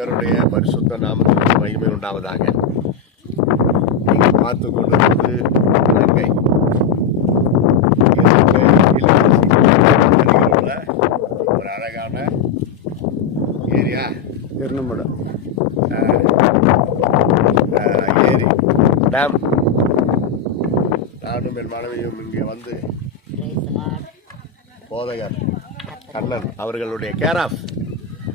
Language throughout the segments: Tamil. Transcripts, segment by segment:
கர்த்தருடைய பரிசுத்த நாமத்திற்கு மகிமை உண்டாவதாக. நீங்கள் பார்த்து கொண்டிருப்பது இலங்கை உள்ள ஒரு அழகான ஏரியா திருநம்படம் ஏரி டேம். நானும் என் மனைவியும் இங்கே வந்து போதகர் கண்ணன் அவர்களுடைய கேர் ஆஃப்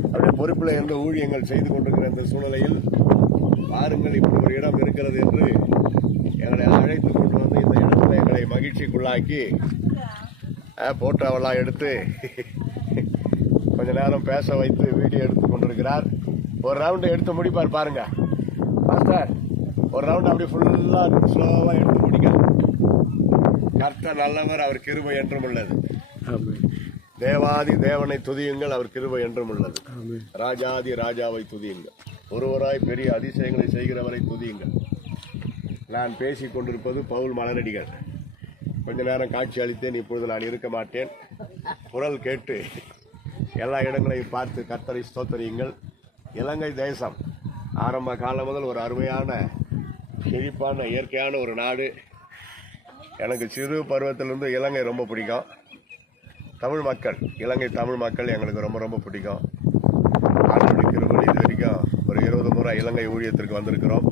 அவருடைய பொறுப்பில் இருந்து ஊழியங்கள் செய்து கொண்டிருக்கிற இந்த சூழ்நிலையில் பாருங்கள் இப்படி ஒரு இடம் இருக்கிறது என்று எங்களை அழைத்து கொண்டு வந்து இந்த இடத்துல எங்களை மகிழ்ச்சிக்குள்ளாக்கி போட்டோவெல்லாம் எடுத்து கொஞ்ச நேரம் பேச வைத்து வீடியோ எடுத்து கொண்டிருக்கிறார். ஒரு ரவுண்டு எடுத்து முடிப்பார் பாருங்க மாஸ்டர். ஒரு ரவுண்டு அப்படி ஃபுல்லாக ஸ்லோவாக எடுத்து முடிக்க. கர்த்தர் நல்லவர், அவர் கிருபை என்றும் உள்ளது. தேவாதி தேவனை துதியுங்கள், அவர் கிருபை என்றும் உள்ளது. ராஜாதி ராஜாவை துதியுங்கள், ஒருவராய் பெரிய அதிசயங்களை செய்கிறவரை துதியுங்கள். நான் பேசிக் கொண்டிருப்பது பவுல் மலரடிகள். கொஞ்ச நேரம் காட்சி அளித்தேன், இப்பொழுது நான் இருக்க மாட்டேன். குரல் கேட்டு எல்லா இடங்களையும் பார்த்து கர்த்தரை ஸ்தோத்தரியுங்கள். இலங்கை தேசம் ஆரம்ப காலம் முதல் ஒரு அருமையான செழிப்பான இயற்கையான ஒரு நாடு. எனக்கு சிறு பருவத்திலிருந்து இலங்கை ரொம்ப பிடிக்கும். தமிழ் மக்கள், இலங்கை தமிழ் மக்கள் எங்களுக்கு ரொம்ப ரொம்ப பிடிக்கும். ஆண்டுடைய கிருபை இது வரைக்கும் ஒரு 20 முறை இலங்கை ஊழியத்திற்கு வந்திருக்கிறோம்.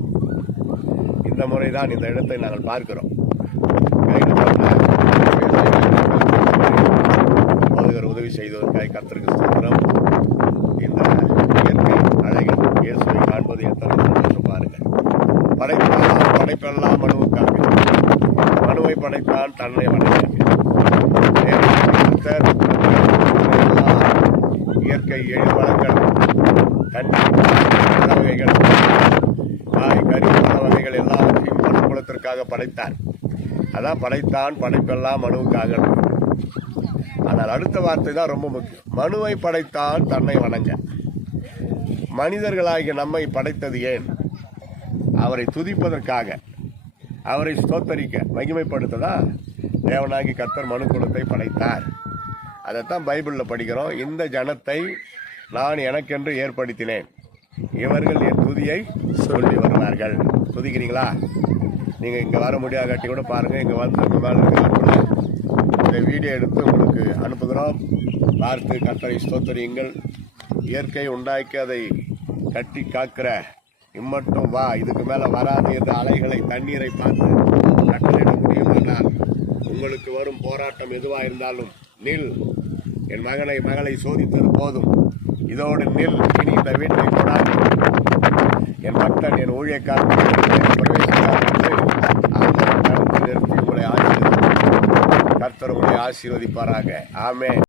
இந்த முறை தான் இந்த இடத்தை நாங்கள் பார்க்கிறோம். போதகர் உதவி செய்வதற்காக கர்த்தருக்கு ஸ்தோத்திரம். இந்த இயற்கை அழகில் இயேசுவை காண்பது எத்தனை சந்தோஷம் பாருங்கள். படைப்பெல்லாம் மனுவுக்காக, மனுவை படைத்தான் தன்னை வணங்க. இயற்கை 7 வளங்கள், தண்ணீர், வகைகள், காய் கறி வகைகள் எல்லாவற்றையும் மனுக்குலத்திற்காக படைத்தார். அதான் படைத்தான் படைப்பெல்லாம் மனுவுக்காக. ஆனால் அடுத்த வார்த்தை தான் ரொம்ப முக்கியம். மனுவை படைத்தான் தன்னை வணங்க. மனிதர்களாகிய நம்மை படைத்தது ஏன்? அவரை துதிப்பதற்காக, அவரை ஸ்தோத்தரிக்க, மகிமைப்படுத்ததா தேவனாகி கர்த்தர் மனுக்குலத்தை படைத்தார். அதைத்தான் பைபிளில் படிக்கிறோம். இந்த ஜனத்தை நான் எனக்கென்று ஏற்படுத்தினேன், இவர்கள் என் துதியை சொல்லி வருவார்கள். துதிக்கிறீங்களா? நீங்கள் இங்கே வர முடியாட்டி கூட பாருங்கள், இங்கே வந்து இந்த வீடியோ எடுத்து உங்களுக்கு அனுப்புகிறோம். பார்த்து கர்த்தரை ஸ்தோத்தரியுங்கள். இயற்கை உண்டாக்கி அதை கட்டி காக்கிற இம்மட்டும் வா, இதுக்கு மேலே வராது என்ற அலைகளை, தண்ணீரை பார்த்து கட்டளையிட முடியுமானால் உங்களுக்கு வரும் போராட்டம் எதுவாக இருந்தாலும் நில். என் மகளை சோதித்தது போதும், இதோடு நில். இனி இந்த வீட்டை கூடாது. என் பக்தன், என் ஊழியக்காரன் உங்களை ஆசீர்வதிப்பாராக. ஆமென்.